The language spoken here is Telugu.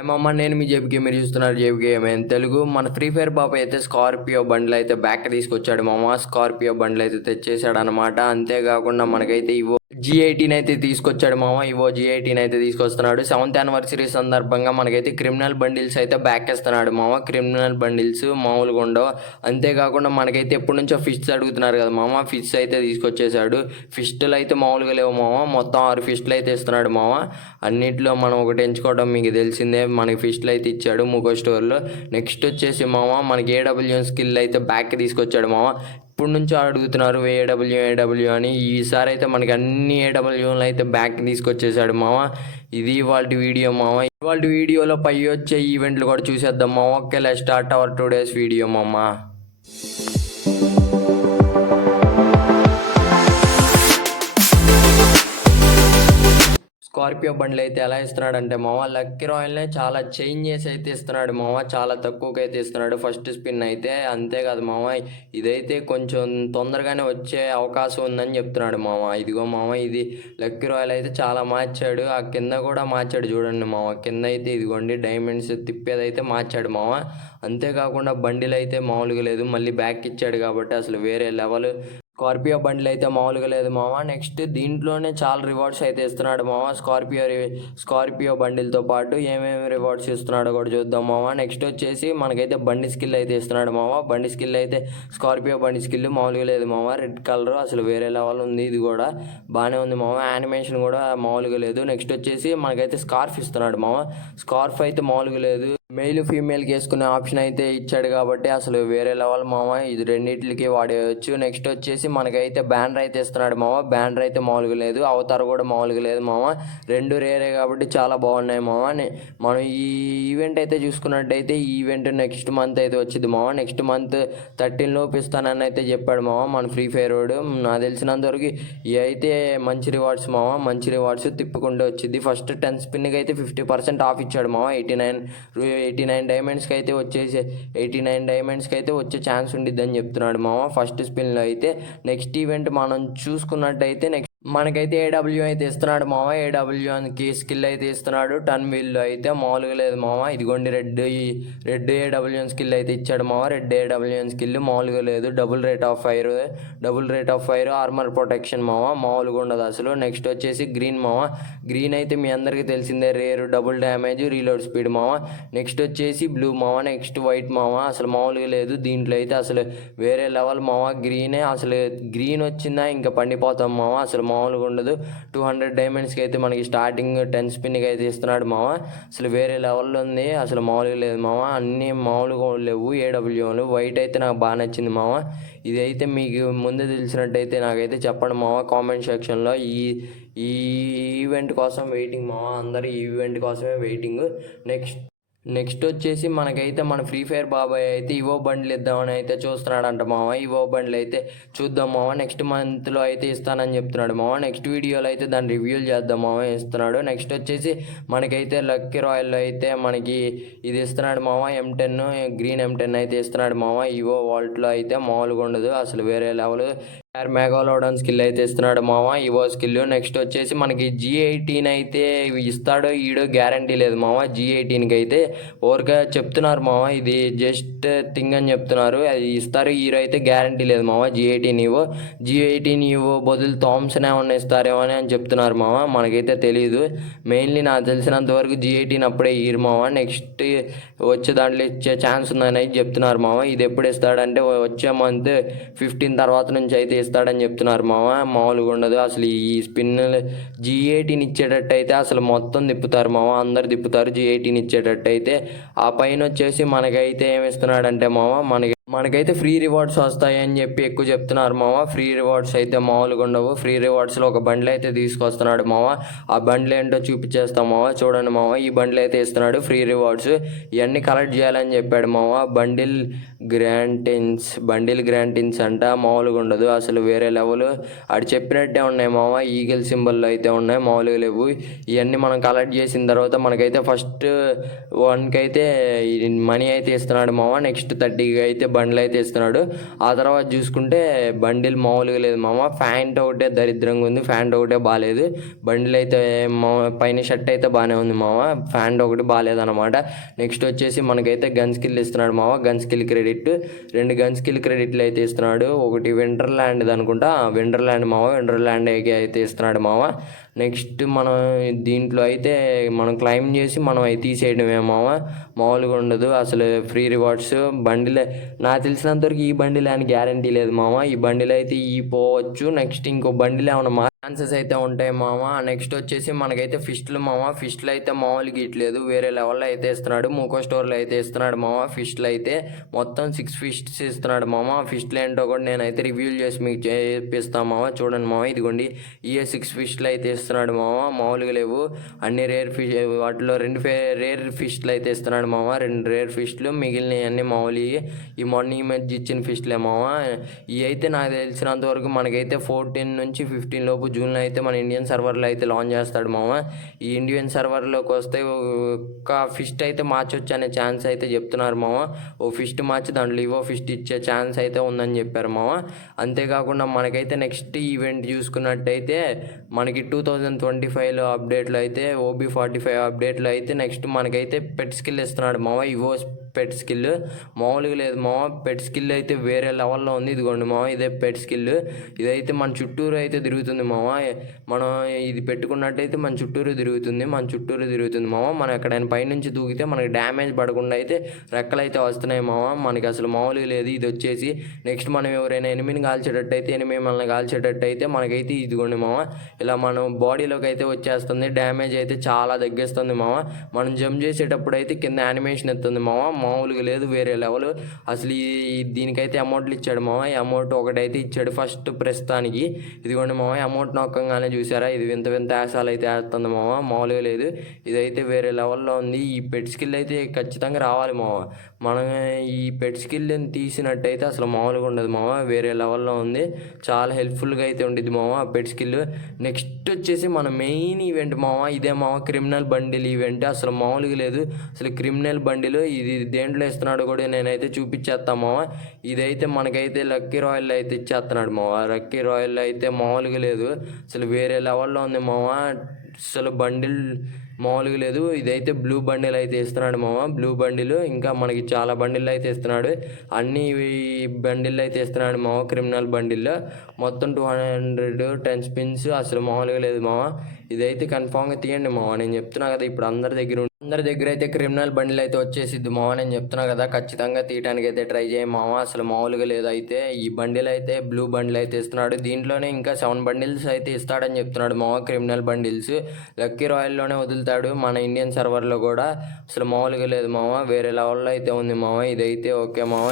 అమ్మమ్మ నేను మీ జేబుకి మీరు చూస్తున్నారు జేబుకి ఏమైనా తెలుగు మన ఫ్రీ ఫైర్ బాబు అయితే స్కార్పియో బండ్లు అయితే బ్యాక్ తీసుకొచ్చాడు మామ. స్కార్పియో బండ్లు అయితే తెచ్చేసాడు అనమాట. అంతేకాకుండా మనకైతే ఇవో G18 అయితే తీసుకొచ్చాడు మామ. ఇవో G18 అయితే తీసుకొస్తున్నాడు. 7th యానివర్సరీ సందర్భంగా మనకైతే క్రిమినల్ బండిల్స్ అయితే బ్యాక్ ఇస్తున్నాడు మామ. క్రిమినల్ బండిల్స్ మామూలుగా ఉండవు. అంతేకాకుండా మనకైతే ఎప్పటి నుంచో ఫిష్స్ అడుగుతున్నారు కదా మామ. ఫిష్ అయితే తీసుకొచ్చేసాడు. ఫిస్టులు అయితే మామూలుగా లేవు మామ. మొత్తం 6 ఫిస్టులు అయితే ఇస్తున్నాడు మామ. అన్నిట్లో మనం ఒకటి ఎంచుకోవడం మీకు తెలిసిందే. మనకి ఫిస్టులు అయితే ఇచ్చాడు ముగో స్టోర్లో. నెక్స్ట్ వచ్చేసి మామ మనకి AWM స్కిల్ అయితే బ్యాక్ తీసుకొచ్చాడు మామ. ఇప్పుడు నుంచి అడుగుతున్నారు ఏడబ్ల్యూ అని. ఈసారి అయితే మనకి అన్ని ఏడబ్ల్యూలు అయితే బ్యాక్ తీసుకొచ్చేసాడు మామ. ఇది ఇవాళ వీడియో మామ. ఇవాళ వీడియోలో పై వచ్చే ఈవెంట్లు కూడా చూసేద్దాం మామ. Okay, let's start our today's video మామ. స్కార్పియో బండ్లు అయితే ఎలా ఇస్తున్నాడు అంటే మామ, లక్కీ రాయల్నే చాలా చేంజెస్ అయితే ఇస్తున్నాడు మామ. చాలా తక్కువకి అయితే ఇస్తున్నాడు ఫస్ట్ స్పిన్ అయితే. అంతేకాదు మామ, ఇదైతే కొంచెం తొందరగానే వచ్చే అవకాశం ఉందని చెప్తున్నాడు మామ. ఇదిగో మామ, ఇది లక్కీ రాయల్ అయితే చాలా మార్చాడు. ఆ కింద కూడా మార్చాడు చూడండి మామ. కింద అయితే ఇదిగోండి డైమండ్స్ తిప్పేదైతే మార్చాడు మామ. అంతేకాకుండా బండిలు అయితే మామూలుగా లేదు. మళ్ళీ బ్యాక్ ఇచ్చాడు కాబట్టి అసలు వేరే లెవెల్. స్కార్పియో బండ్లు అయితే మామూలుగా లేదు మామ. నెక్స్ట్ దీంట్లోనే చాలా రివార్డ్స్ అయితే ఇస్తున్నాడు మామ. స్కార్పియో బండిలతో పాటు ఏమేమి రివార్డ్స్ ఇస్తున్నాడో కూడా చూద్దాం మామ. నెక్స్ట్ వచ్చేసి మనకైతే బండి స్కిల్ అయితే ఇస్తున్నాడు మామ. బండి స్కిల్ అయితే స్కార్పియో బండి స్కిల్ మామూలుగా లేదు మామ. రెడ్ కలర్ అసలు వేరే లెవెల్ ఉంది. ఇది కూడా బాగానే ఉంది మామ. యానిమేషన్ కూడా మామూలుగా లేదు. నెక్స్ట్ వచ్చేసి మనకైతే స్కార్ఫ్ ఇస్తున్నాడు మామ. స్కార్ఫ్ అయితే మామూలుగా లేదు. మెయిల్ ఫీమేల్కి వేసుకునే ఆప్షన్ అయితే ఇచ్చాడు కాబట్టి అసలు వేరే లెవెల్ మామ. ఇది రెండింటికి వాడేయచ్చు. నెక్స్ట్ వచ్చేసి మనకైతే బ్యానర్ అయితే ఇస్తున్నాడు మామ. బ్యానర్ అయితే మామూలుగా లేదు. అవతార్ కూడా మామూలుగా లేదు మామ. రెండు రేరే కాబట్టి చాలా బాగున్నాయి మామ. మనం ఈ ఈవెంట్ అయితే చూసుకున్నట్టయితే ఈ ఈవెంట్ నెక్స్ట్ మంత్ అయితే వచ్చింది మామ. నెక్స్ట్ మంత్ 13 లోపు ఇస్తానని అయితే చెప్పాడు మామ మన ఫ్రీ ఫైర్ వాడు. నాకు తెలిసినంతవరకు ఇవి అయితే మంచి రివార్డ్స్ మామ. మంచి రివార్డ్స్ తిప్పుకుంటూ వచ్చింది. ఫస్ట్ 10 స్పిన్కి అయితే 50% ఆఫ్ ఇచ్చాడు మామ. 89 డైమండ్స్కి అయితే 89 డైమండ్స్కి అయితే వచ్చే ఛాన్స్ ఉండిద్దని చెప్తున్నాడు మామ ఫస్ట్ స్పిన్లో అయితే. నెక్స్ట్ ఈవెంట్ మనం చూసుకున్నట్టయితే మనకైతే ఏడబ్ల్యూ అయితే ఇస్తున్నాడు మామ. ఏడబ్ల్యూకి స్కిల్ అయితే ఇస్తున్నాడు. టర్న్ వీల్లో అయితే మామూలుగా లేదు మామ. ఇదిగోండి రెడ్ ఏడబ్ల్యూఎన్ స్కిల్ అయితే ఇచ్చాడు మామ. రెడ్ ఏడబ్ల్యూఎన్ స్కిల్ మామూలుగా లేదు. Double rate of fire armour protection మామ. మామూలుగా ఉండదు అసలు. నెక్స్ట్ వచ్చేసి గ్రీన్ మామ. గ్రీన్ అయితే మీ అందరికీ తెలిసిందే, rare, double damage, reload speed మామ. నెక్స్ట్ వచ్చేసి బ్లూ మామ. నెక్స్ట్ వైట్ మామ. అసలు మామూలుగా లేదు. దీంట్లో అయితే అసలు వేరే లెవెల్ మామ. గ్రీనే అసలు. గ్రీన్ వచ్చిందా ఇంకా పండిపోతాం మామ. అసలు మామూలుగా ఉండదు. 200 డైమండ్స్కి అయితే మనకి స్టార్టింగ్ 10 స్పిన్కి అయితే ఇస్తున్నాడు మామ. అసలు వేరే లెవెల్లో ఉంది. అసలు మామూలుగా లేదు మామ. అన్నీ మామూలుగా లేవు ఏడబ్ల్యూలు. వైట్ అయితే నాకు బాగా నచ్చింది మామ. ఇదైతే మీకు ముందే తెలిసినట్టయితే నాకైతే చెప్పండి మామ కామెంట్ సెక్షన్లో. ఈ ఈవెంట్ కోసం వెయిటింగ్ మామ. అందరూ ఈ ఈవెంట్ కోసమే వెయిటింగ్. నెక్స్ట్ వచ్చేసి మనకైతే మన ఫ్రీ ఫైర్ బాబాయ్ అయితే ఇవో బండ్లు ఇద్దామని అయితే చూస్తున్నాడంట మామ. ఇవో బండ్లు అయితే చూద్దాం మామ. నెక్స్ట్ మంత్లో అయితే ఇస్తానని చెప్తున్నాడు మామ. నెక్స్ట్ వీడియోలో అయితే దాన్ని రివ్యూలు చేద్దాం మామ. ఇస్తున్నాడు. నెక్స్ట్ వచ్చేసి మనకైతే లక్కీ రాయల్లో అయితే మనకి ఇది ఇస్తున్నాడు మామ. M10 గ్రీన్ M10 అయితే ఇస్తున్నాడు మామ. ఇవో వాల్ట్లో అయితే మామూలుగా ఉండదు అసలు వేరే లెవెల్. మెగాలోడన్ స్కిల్ అయితే ఇస్తున్నాడు మామ. ఇవో స్కిల్. నెక్స్ట్ వచ్చేసి మనకి G18 అయితే ఇస్తాడో ఈడో గ్యారంటీ లేదు మామ. G18కి అయితే ఓవర్గా చెప్తున్నారు మామ. ఇది జస్ట్ థింగ్ అని చెప్తున్నారు. అది ఇస్తారు హీరో అయితే గ్యారంటీ లేదు మామ. G18 ఇవో బదులు థామ్సన్ ఏమన్నా ఇస్తారేమో అని చెప్తున్నారు మామ. మనకైతే తెలియదు. మెయిన్లీ నాకు తెలిసినంత వరకు G18 అప్పుడే ఇయర్ మామ. నెక్స్ట్ వచ్చే దాంట్లో ఇచ్చే ఛాన్స్ ఉందని అయితే చెప్తున్నారు మామ. ఇది ఎప్పుడు ఇస్తాడంటే వచ్చే మంత్ 15 తర్వాత నుంచి అయితే ఇస్తాడని చెప్తున్నారు మామ. మామూలుగా ఉండదు అసలు. ఈ స్పిన్ G18 ఇచ్చేటట్టు అయితే అసలు మొత్తం తిప్పుతారు మామ. అందరు తిప్పుతారు G18 ఇచ్చేటట్టు అయితే. ఆ పైన వచ్చేసి మనకైతే ఏమి ఇస్తున్నాడంటే మామ, మనకైతే ఫ్రీ రివార్డ్స్ వస్తాయి అని చెప్పి ఎక్కువ చెప్తున్నారు మామ. ఫ్రీ రివార్డ్స్ అయితే మామూలుగా ఉండవు. ఫ్రీ రివార్డ్స్లో ఒక బండ్లు అయితే తీసుకొస్తున్నాడు మామ. ఆ బండ్లు ఏంటో చూపించేస్తాం మామ. చూడండి మామ, ఈ బండ్లు అయితే ఇస్తున్నాడు ఫ్రీ రివార్డ్స్. ఇవన్నీ కలెక్ట్ చేయాలని చెప్పాడు మామ. బండిల్ గ్రాంటిన్స్ అంట. మామూలుగా ఉండదు అసలు వేరే లెవెల్. ఆడు చెప్పినట్టే ఉన్నాయి మామ. ఈగల్ సింబల్లో అయితే ఉన్నాయి, మామూలుగా లేవు. ఇవన్నీ మనం కలెక్ట్ చేసిన తర్వాత మనకైతే ఫస్ట్ 1కి అయితే మనీ అయితే ఇస్తున్నాడు మామ. నెక్స్ట్ 30కి అయితే బండిల్ అయితే ఇస్తున్నాడు. ఆ తర్వాత చూసుకుంటే బండిల్ మామూలుగా లేదు మామ. ప్యాంట్ ఒకటే దరిద్రంగా ఉంది, ప్యాంట్ ఒకటే బాగాలేదు. బండిల్ అయితే పైన షర్ట్ అయితే బాగానే ఉంది మామ, ప్యాంట్ ఒకటి బాగాలేదన్నమాట. నెక్స్ట్ వచ్చేసి మనకైతే గన్ స్కిల్ ఇస్తున్నాడు మామ. Gun skill credit 2 gun skill క్రెడిట్లు అయితే ఇస్తున్నాడు. ఒకటి వింటర్ ల్యాండ్ అనుకుంటా, వింటర్ ల్యాండ్ మామ, వింటర్ ల్యాండ్ అయితే ఇస్తున్నాడు మామ. నెక్స్ట్ మనం దీంట్లో అయితే మనం క్లైమ్ చేసి మనం అవి తీసేయడమే మామ. మామూలుగా ఉండదు అసలు. ఫ్రీ రివార్డ్స్ బండిలే నాకు తెలిసినంతవరకు ఈ బండిలే అని గ్యారంటీ లేదు మామ. ఈ బండిలు అయితే ఈ పోవచ్చు. నెక్స్ట్ ఇంకో బండిలు ఏమన్నా ఛాన్సెస్ అయితే ఉంటాయి మామ. నెక్స్ట్ వచ్చేసి మనకైతే ఫిస్ట్లు మామ. ఫిస్ట్లు అయితే మామూలుగా ఇట్లేదు, వేరే లెవెల్లో అయితే ఇస్తున్నాడు. మూకో స్టోర్లో అయితే ఇస్తున్నాడు మామ. ఫిస్ట్లు అయితే మొత్తం 6 ఫిస్ట్స్ ఇస్తున్నాడు మామ. ఫిస్ట్లు ఏంటో కూడా నేనైతే రివ్యూలు చేసి మీకు చేపిస్తాను మామ. చూడండి మామ, ఇదిగోండి ఈ 6 ఫిస్ట్లు అయితే ఇస్తున్నాడు మామ. మామూలుగా లేవు అన్ని రేర్ ఫిష్, వాటిలో 2 రేర్ ఫిస్ట్లు అయితే ఇస్తున్నాడు మామ. 2 రేర్ ఫిస్ట్లు, మిగిలినవి అన్నీ మామూలు ఈ మొన్న ఈ మధ్య ఇచ్చిన ఫిస్ట్లే మామ. ఇవి అయితే నాకు తెలిసినంత వరకు మనకైతే 14 నుంచి 15 లోపు జూన్లో అయితే మన ఇండియన్ సర్వర్లో అయితే లాంచ్ చేస్తాడు మామ. ఈ ఇండియన్ సర్వర్లోకి వస్తే ఒక ఫిస్ట్ అయితే మార్చొచ్చు అనే ఛాన్స్ అయితే చెప్తున్నారు మామ. ఓ ఫిస్ట్ మార్చి దాంట్లో ఇవో ఫిస్ట్ ఇచ్చే ఛాన్స్ అయితే ఉందని చెప్పారు మామ. అంతేకాకుండా మనకైతే నెక్స్ట్ ఈవెంట్ చూసుకున్నట్టయితే మనకి 2025లో అప్డేట్లో అయితే OB45 అప్డేట్లో అయితే నెక్స్ట్ మనకైతే పెట్ స్కిల్ ఇస్తున్నాడు మామ. ఇవో పెట్ స్కిల్ మామూలుగా లేదు మామ. పెట్ స్కిల్ అయితే వేరే లెవెల్లో ఉంది. ఇదిగోండి మామ, ఇదే పెట్ స్కిల్. ఇదైతే మన చుట్టూరు అయితే తిరుగుతుంది మామ. మనం ఇది పెట్టుకున్నట్టయితే మన చుట్టూరు తిరుగుతుంది మామ. మనం ఎక్కడైనా పైనుంచి దూకితే మనకి డ్యామేజ్ పడకుండా అయితే రెక్కలు అయితే వస్తున్నాయి మామ. మనకి అసలు మామూలుగా లేదు. ఇది వచ్చేసి నెక్స్ట్ మనం ఎవరైనా ఎనిమిని కాల్చేటట్టయితే, ఎనిమిది మనల్ని కాల్చేటట్టయితే మనకైతే ఇదిగోండి మామ, ఇలా మనం బాడీలోకి అయితే వచ్చేస్తుంది. డ్యామేజ్ అయితే చాలా తగ్గిస్తుంది మామ. మనం జంప్ చేసేటప్పుడు అయితే కింద యానిమేషన్ ఎత్తుంది మామ. మామూలుగా లేదు, వేరే లెవెల్ అసలు. దీనికైతే అమౌంట్లు ఇచ్చాడు మామ. ఈ అమౌంట్ ఒకటైతే ఇచ్చాడు ఫస్ట్ ప్రస్తుతానికి. ఇదిగోండి మామ, అమౌంట్ నొక్కంగానే చూసారా ఇది వింత వింత యాసాలు అయితే వేస్తుంది మామ. మామూలుగా లేదు, ఇదైతే వేరే లెవెల్లో ఉంది. ఈ పెట్ స్కిల్ అయితే ఖచ్చితంగా రావాలి మామ. మనం ఈ పెట్ స్కిల్ని తీసినట్టయితే అసలు మామూలుగా ఉండదు మామ, వేరే లెవెల్లో ఉంది. చాలా హెల్ప్ఫుల్గా అయితే ఉండిద్ది మామ ఆ పెట్ స్కిల్. నెక్స్ట్ వచ్చేసి మన మెయిన్ ఈవెంట్ మామ, ఇదే మామ, క్రిమినల్ బండిల్ ఈవెంట్. అసలు మామూలుగా లేదు అసలు క్రిమినల్ బండిల్. ఇది దేంట్లో ఇస్తున్నాడు కూడా నేనైతే చూపించేస్తాను మామ. ఇదైతే మనకైతే లక్కీ రాయల్ అయితే ఇచ్చేస్తున్నాడు మామ. లక్కీ రాయల్ అయితే మామూలుగా లేదు అసలు, వేరే లెవెల్లో ఉంది మామ. అసలు బండిల్ మామూలుగా లేదు. ఇదైతే బ్లూ బండిల్ అయితే ఇస్తున్నాడు మామ. బ్లూ బండిల్ ఇంకా మనకి చాలా బండిల్ అయితే ఇస్తున్నాడు. అన్ని బండిల్ అయితే ఇస్తున్నాడు మామ. క్రిమినల్ బండిల్ మొత్తం 210 స్పిన్స్. అసలు మామూలుగా లేదు మామ. ఇదైతే కన్ఫామ్గా తీయండి మామ. నేను చెప్తున్నా కదా, ఇప్పుడు అందరి దగ్గర అయితే క్రిమినల్ బండిల్ అయితే వచ్చేసిద్ది మామ. నేను చెప్తున్నా కదా, ఖచ్చితంగా తీయడానికి అయితే ట్రై చేయ మామ. అసలు మామూలుగా లేదు. అయితే ఈ బండిల్ అయితే బ్లూ బండిల్ అయితే ఇస్తున్నాడు. దీంట్లోనే ఇంకా 7 బండిల్స్ అయితే ఇస్తాడని చెప్తున్నాడు మామ. క్రిమినల్ బండిల్స్ లక్కీ రాయల్లోనే వదులుతాడు మన ఇండియన్ సర్వర్లో కూడా. అసలు మామూలుగా లేదు మామ, వేరే లెవెల్లో అయితే ఉంది మామ. ఇదైతే ఓకే మామ.